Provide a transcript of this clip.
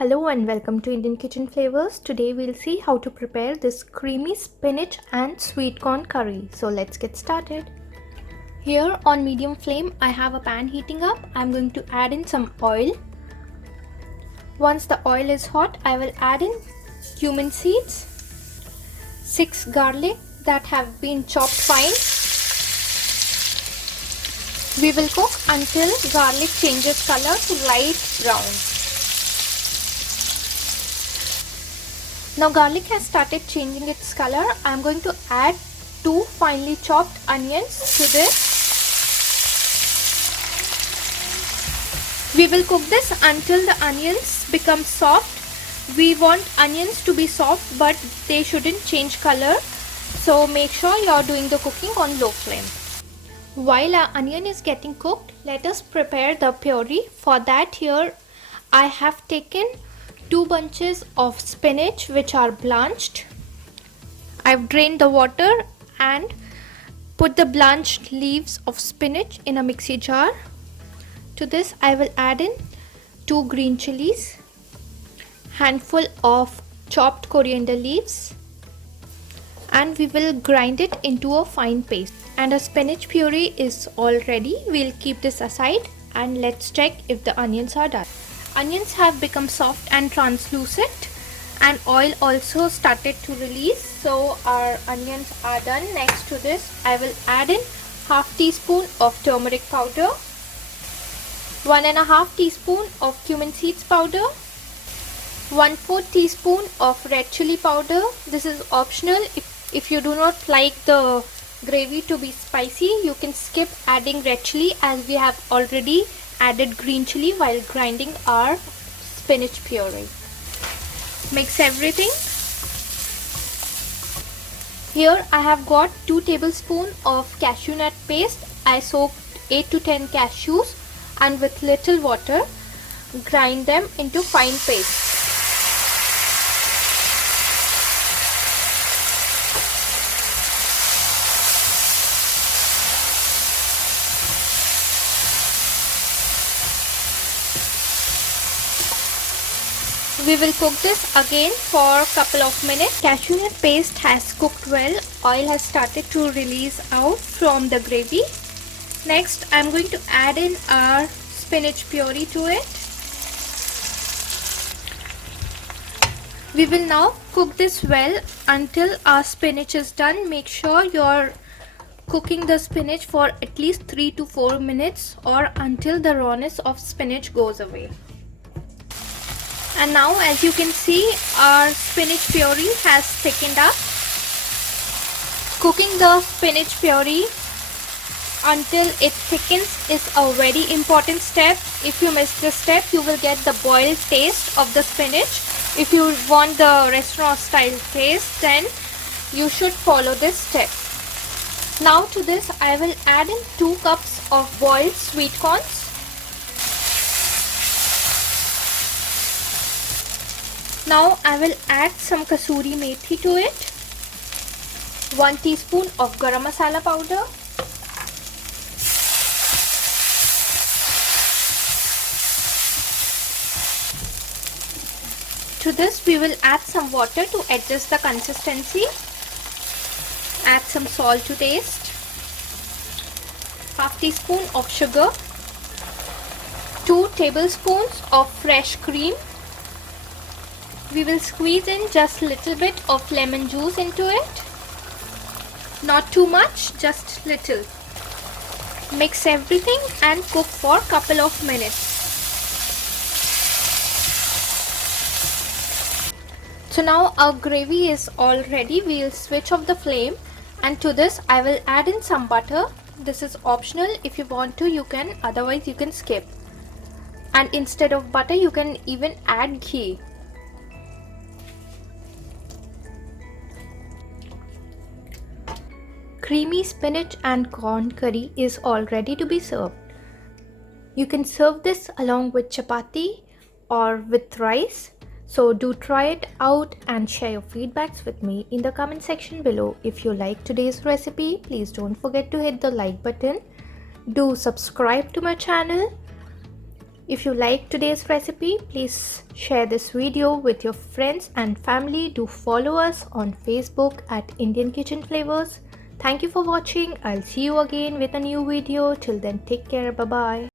Hello and welcome to Indian Kitchen Flavors. Today we'll see how to prepare this creamy spinach and sweet corn curry. So let's get started. Here on medium flame I have a pan heating up. I'm going to add in some oil. Once the oil is hot, I will add in cumin seeds, 6 garlic that have been chopped fine. We will cook until garlic changes color to light brown. Now garlic has started changing its color. I am going to add 2 finely chopped onions to this. We will cook this until the onions become soft. We want onions to be soft but they shouldn't change color. So make sure you are doing the cooking on low flame. While our onion is getting cooked, let us prepare the puree. For that, here I have taken 2 bunches of spinach which are blanched. I've drained the water and put the blanched leaves of spinach in a mixie jar. To this I will add in 2 green chilies, handful of chopped coriander leaves, and we will grind it into a fine paste. And our spinach puree is all ready. We'll keep this aside and let's check if the onions are done. Onions have become soft and translucent and oil also started to release, so our onions are done. Next to this I will add in half teaspoon of turmeric powder, 1.5 teaspoon of cumin seeds powder, 1/4 teaspoon of red chilli powder. This is optional. If you do not like the gravy to be spicy, you can skip adding red chilli as we have already added green chilli while grinding our spinach puree. Mix everything. Here I have got 2 tablespoons of cashewnut paste. I soaked 8 to 10 cashews and with little water grind them into fine paste. We will cook this again for a couple of minutes. Cashewnut paste has cooked well. Oil has started to release out from the gravy. Next, I am going to add in our spinach puree to it. We will now cook this well until our spinach is done. Make sure you are cooking the spinach for at least 3 to 4 minutes or until the rawness of spinach goes away. And now, as you can see, our spinach puree has thickened up. Cooking the spinach puree until it thickens is a very important step. If you miss this step, you will get the boiled taste of the spinach. If you want the restaurant style taste, then you should follow this step. Now to this I will add in 2 cups of boiled sweet corns. Now I will add some kasuri methi to it, 1 teaspoon of garam masala powder, to this we will add some water to adjust the consistency, add some salt to taste, half teaspoon of sugar, 2 tablespoons of fresh cream. We will squeeze in just a little bit of lemon juice into it. Not too much, just little. Mix everything and cook for a couple of minutes. So now our gravy is all ready. We will switch off the flame and to this I will add in some butter. This is optional. If you want to, you can, otherwise you can skip. And instead of butter, you can even add ghee. Creamy spinach and corn curry is all ready to be served. You can serve this along with chapati or with rice. So do try it out and share your feedbacks with me in the comment section below. If you like today's recipe, please don't forget to hit the like button. Do subscribe to my channel. If you like today's recipe, please share this video with your friends and family. Do follow us on Facebook at Indian Kitchen Flavors. Thank you for watching. I'll see you again with a new video. Till then, take care. Bye bye.